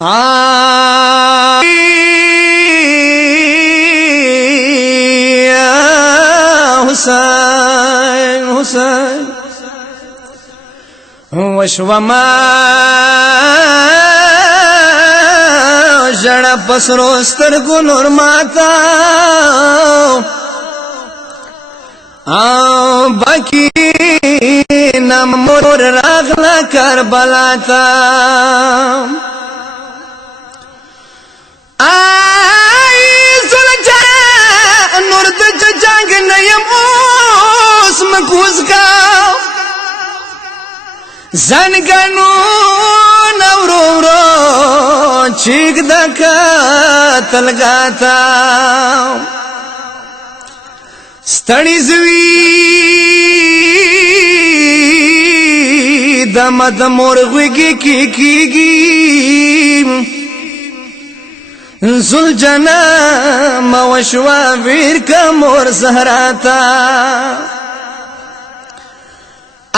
حسین حسین وشوما جڑا پسرو سترگو نور ماتا باقی نمور راغلا کربلا تا نور د جنگ نیم اوس مکوز کا زنگانو نورو رو چیک دکا تلگاتا ستړی زوی دمد مرغوی کی زل جنا موشوا ویر کا مور زهراتا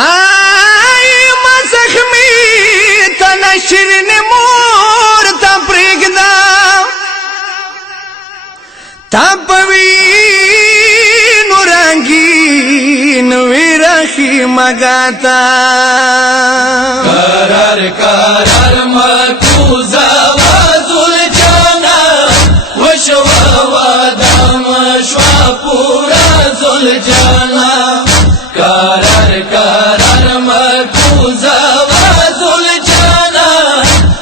آئی ما زخمی تنشرن مور تا پریگدا تا پوی نورانگی نوی رخی مگاتا قرار قرار مکوزا وشوا وادم شوا پورا زل جانا قرار قرار مکوزا وزل جانا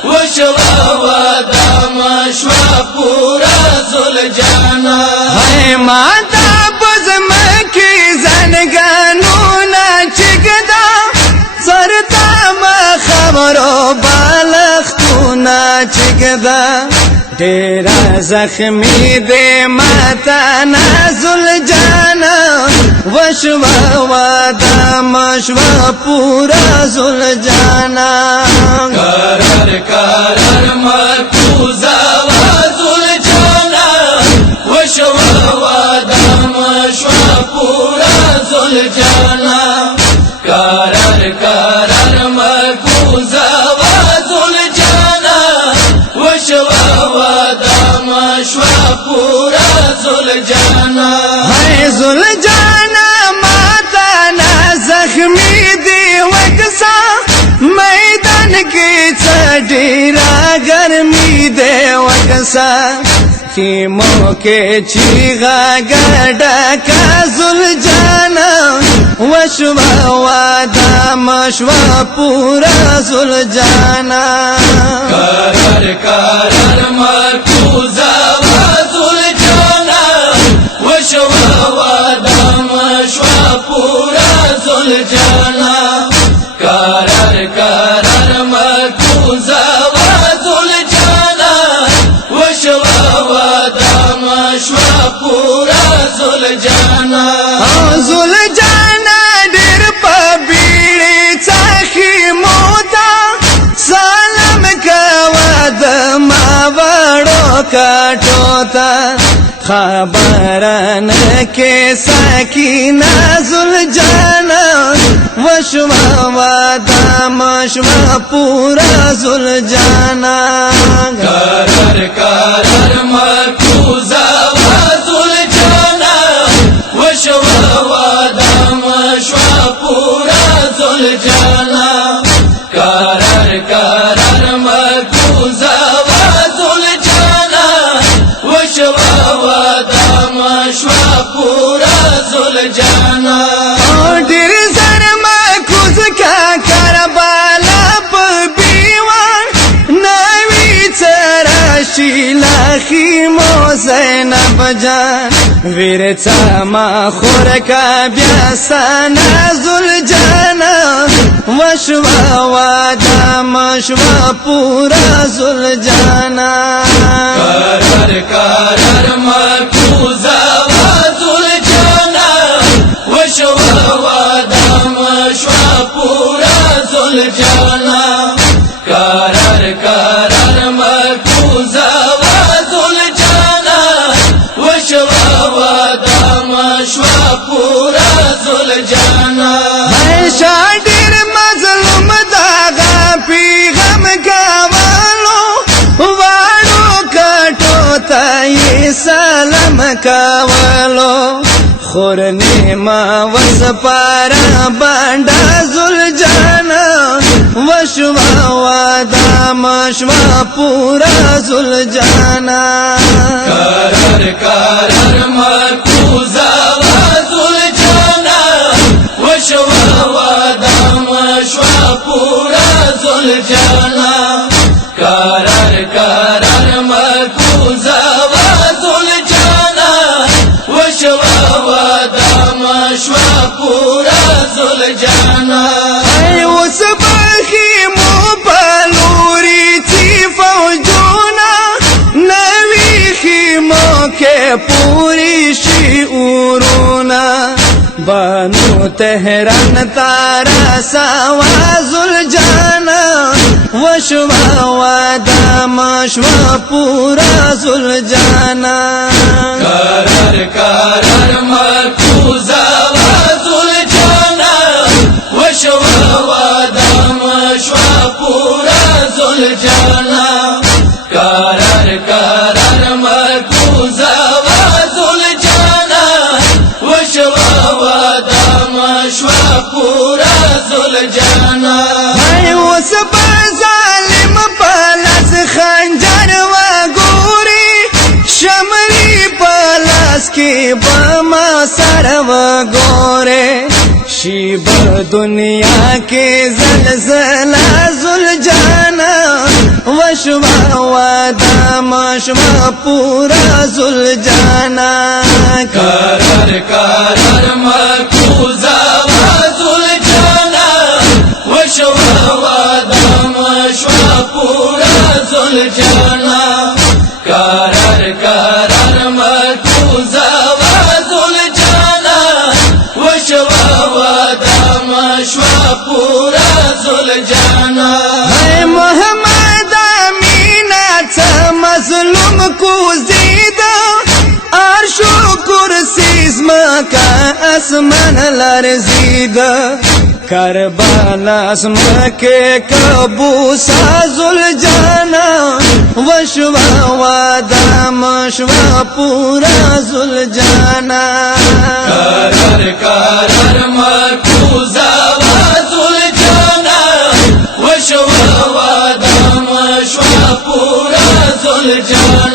وشوا وادم شوا پورا زل جانا ہے ماتا بزمکی زنگانو نا چگدا سرتا ما خبرو بالختو نا چگدا تیرا زخمی دے ماتا نازل جانا وشوا وادا مشوا پورا زل جانا قرار قرار مکوزا وزل جانا وشوا وادا مشوا پورا زل جانا قرار قرار مکوزا وزل جانا وشوا شوا پورا زل جانا ہے زل جانا ماتا نا زخمی دی وکسا میدان کی چڑیرا گرمی دے وکسا خیموں کے چیغا گڑا کا زل جانا وشوا وادا مشوا پورا زل جانا قرار قرار مکوزا وزل جانا وشوا وادا مشوا پورا زل جانا قرار قرار مکوزا وزل جانا وشوا وادا مشوا پورا زل جانا زل جانا ډېر په بیړې څاخي موتا سلام کوا د ما وړو کټو ته خبرن کې سکینه زل جانا وشوا وادا مشوا پورا زل جانا قرار قرار مکوزا وزل جانا وشوا وادا مشوا پورا زل جانا قرار قرار مکوزا وزل جانا وشوا وادا مشوا پورا زل جانا ډېر زر مکوز کا کربلا په بیوان نوی چراشی لاخی مو زینب جان ویرڅا ما خور کا بیاسانا زل جانا وشوا وادا مشوا پورا زل جانا قرار قرار مکوزا وزل جانا وشوا وادا مشوا پورا زل جانا قرار قرار مکوزا وزل جانا وشوا وادا مشوا پورا زل جانا شاډیر مظلوم داغا پیغام کاوالو کولو خورنی ما وسپارا بانڈا زل جانا وشوا وادا مشوا پورا زل جانا قرار قرار مکوزا زل جانا وشوا وادا مشوا پورا زل جانا قرار قرار مکوزا زل جانا وشوا وادا مشوا پورا زل جانا ای اوس بخی مو پلوری تھی فوجونا نوی خیمو کے پوری شعورونا بانو تہران تارا سوازل جانا وشوا وادا مشوا پورا زل جانا قرار قرار مکوزا زل جانا وشوا وادا مشوا پورا زل جانا قرار قرار مکوزا زل جانا وشوا وادا مشوا پورا زل جانا ای اوس ظالم پالاس خنجر و گوری شمری پالاس کی بما سر و گورے شیب دنیا کے زلزلہ زل جانا وشوا وادا مشوا پورا زل جانا قرار قرار مکوزا زل جانا وشوا وادا مشوا پورا زل جانا قرار قرار مکوزا زل جانا وشوا وادا مشوا پورا زل جانا اے محمد امینا تا مظلوم کو زیدہ عرش و کرسی اسمکا اسمان لرزیدہ کربلا اسمکے کبوسا زل جانا وشوا وادا مشوا پورا زل جانا قرار قرار مکوزا زل جانا وشوا وادا مشوا پورا زل جانا